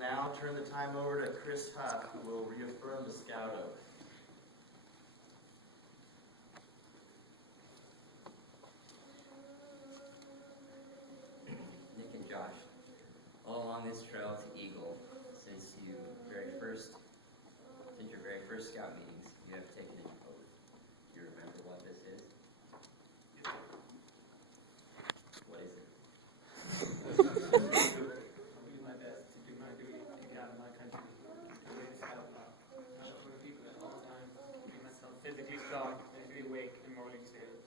now turn the time over to Chris Huff, who will reaffirm the Scout Oath. Nick and Josh, all along this trail to Eagle, since your very first Scout meetings, you have taken an oath. Do you remember what this is? What is it? I'll do my best to do my duty, take out of my country, to live out loud, for the people at all times, to be myself physically strong, mentally awake, and morally stable.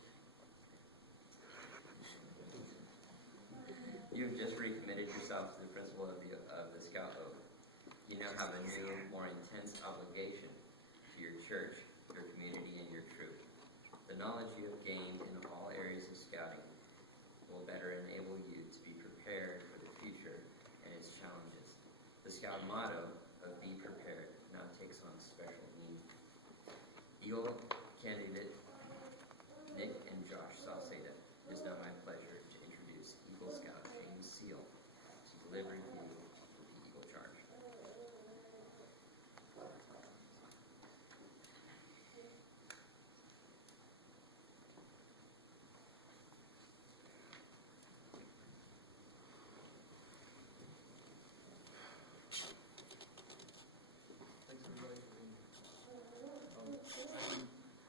You have just recommitted yourself to the principle of the Scout Oath. You now have a new, more intense obligation to your church, your community, and your troop. The knowledge you have gained in all areas of scouting will better enable you to be prepared for the future and its challenges. The Scout motto of "Be Prepared" now takes on special meaning. Eagle candidate Nick and Josh Salceda, it is now my pleasure to introduce Eagle Scout James Seal to deliver you the Eagle Charge. Thanks everybody for being here.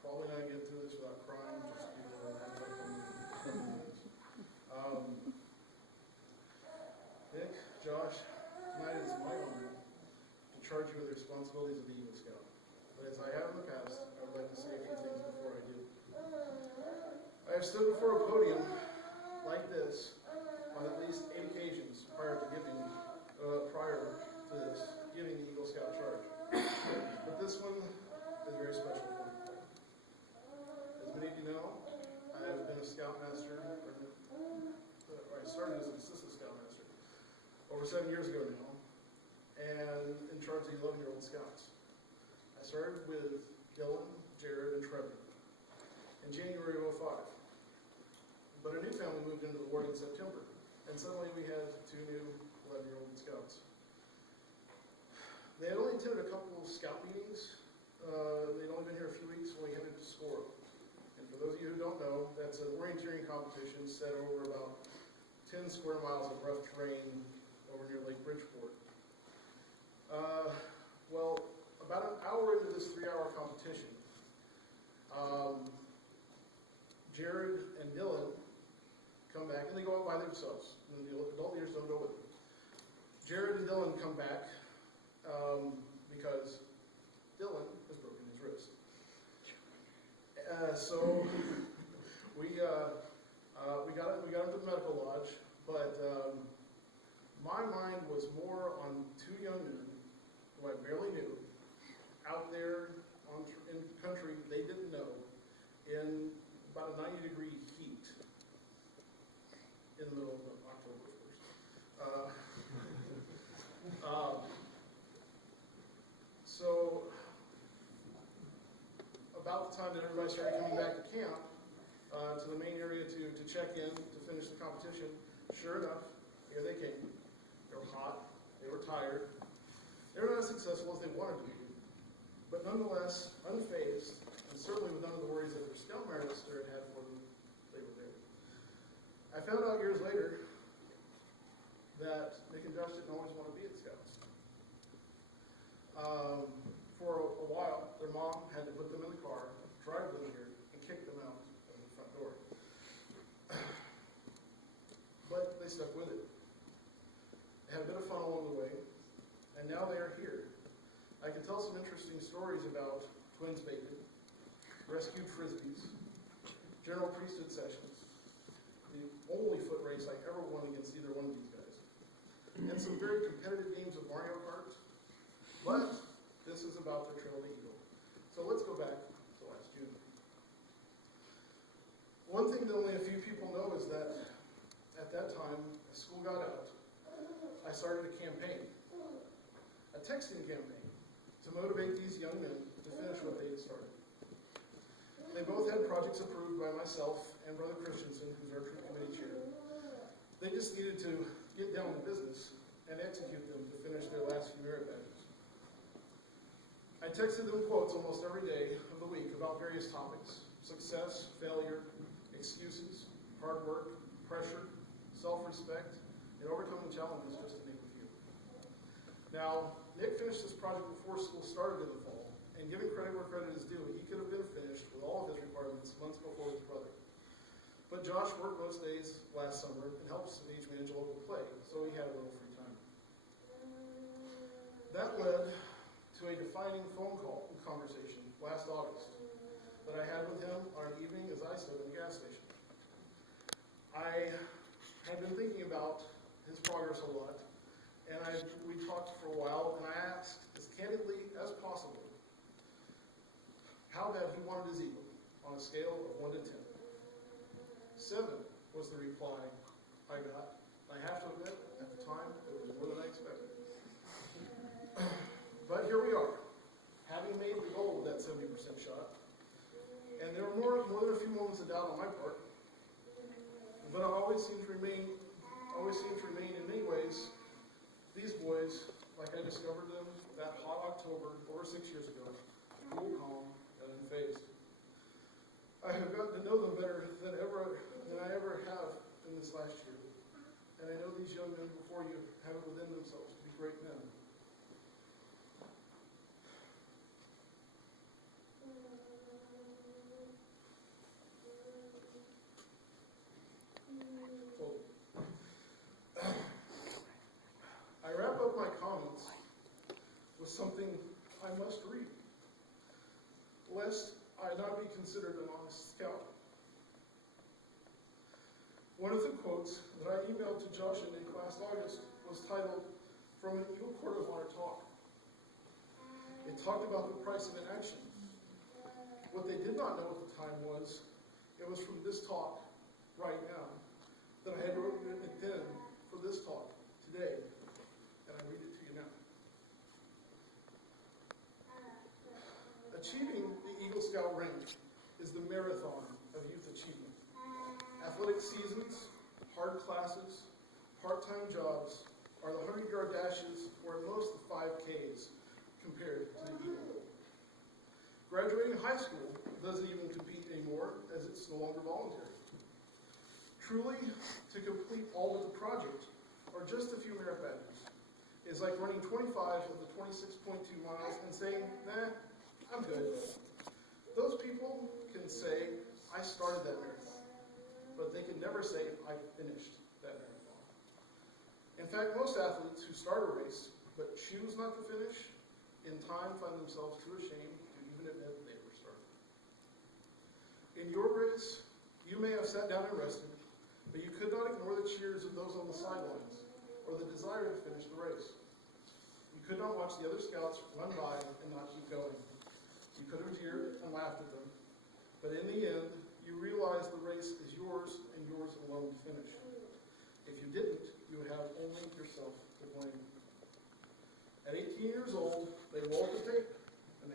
Probably not get through this without crying, just give it a heads up on the Nick, Josh, tonight is my honor to charge you with the responsibilities of the Eagle Scout. But as I have in the past, I would like to say a few things before I do. I have stood before a podium like this on at least 8 occasions prior to giving the Eagle Scout charge. But this one is very special for me. As many of you know, I have been a Scoutmaster, I started as an assistant Scoutmaster over 7 years ago now, and in charge of the 11-year-old Scouts. I started with Dylan, Jared, and Trevor in January of 05. But a new family moved into the ward in September, and suddenly we had 2 new 11-year-old Scouts. They had only attended a couple of Scout meetings. They'd only been here a few weeks when we headed to SCORE. And for those of you who don't know, that's an orienteering competition set over about 10 square miles of rough terrain over near Lake Bridgeport. Well, about an hour into this 3-hour competition, Jared and Dylan come back, and they go out by themselves. And the adult leaders don't go with them. Jared and Dylan come back because Dylan has broken his wrist. So we got him to the medical lodge, but my mind was more on 2 young men who I barely knew out there in country they didn't know in about a 90-degree heat in the middle of October 1st. So about the time that everybody started coming back to camp, to the main area to check in, to finish the competition, sure enough, here they came. They were hot, they were tired, they were not as successful as they wanted to be, but nonetheless, unfazed, and certainly with none of the worries that their Scoutmaster had for them, they were there. I found out years later that Nick and Josh didn't always want to be at Scouts. For a while, their mom had to put them in the car, drive them here, and kick them out of the front door. But they stuck with it. They had a bit of fun along the way, and now they are here. I can tell some interesting stories about twins bacon, rescued frisbees, general priesthood sessions, the only foot race I ever won against either one of these guys, and some very competitive games of Mario Kart. But this is about the Trail to Eagle. So let's go back to last June. One thing that only a few people know is that at that time, as school got out, I started a campaign, a texting campaign, to motivate these young men to finish what they had started. They both had projects approved by myself and Brother Christensen, who's our troop committee chair. They just needed to get down to business and execute them to finish their last few merit badges. I texted them quotes almost every day of the week about various topics: success, failure, excuses, hard work, pressure, self-respect, and overcoming challenges, just to name a few. Now, Nick finished this project before school started in the fall, and giving credit where credit is due, he could have been finished with all of his requirements months before his brother. But Josh worked most days last summer and helped Sage manage a local play, so he had a little free time. That led to a defining phone call and conversation last August that I had with him on an evening as I stood in the gas station. I had been thinking about his progress a lot, and we talked for a while, and I asked as candidly as possible how bad he wanted his eagle on a scale of 1 to 10. 7 was the reply I got. I have to admit, at the time, it was more than I expected. But here we are, having made the goal of that 70% shot, and there were more than a few moments of doubt on my part, but I always seem to remain in many ways, these boys, like I discovered them that hot October over 6 years ago, cool, calm, and unfazed. I have gotten to know them better than I ever have in this last year. And I know these young men before you have it within themselves to be great men. I wrap up my comments with something I must read, lest I not be considered an honest scout. One of the quotes that I emailed to Josh and Nick last August was titled, "From an Eagle Court of Honor Talk." It talked about the price of inaction. What they did not know at the time was, it was from this talk right now that I had written it then for this talk today, and I read it to you now. Achieving the Eagle Scout rank is the marathon of youth achievement. Athletic seasons, hard classes, part-time jobs are the 100-yard dashes, or at most the 5Ks, compared to the Eagle. Graduating high school doesn't even compete anymore, as it's no longer voluntary. Truly, to complete all but the project, or just a few merit badges, is like running 25 of the 26.2 miles and saying, nah, I'm good. Those people can say, I started that marathon, but they can never say, I finished that marathon. In fact, most athletes who start a race, but choose not to finish, in time find themselves too ashamed to even admit they were started. In your race, you may have sat down and rested, but you could not ignore the cheers of those on the sidelines, or the desire to finish the race. You could not watch the other scouts run by and not keep going. You could have jeered and laughed at them, but in the end, you realized the race is yours and yours alone to finish. If you didn't, you would have only yourself to blame. At 18 years old, they rolled the tape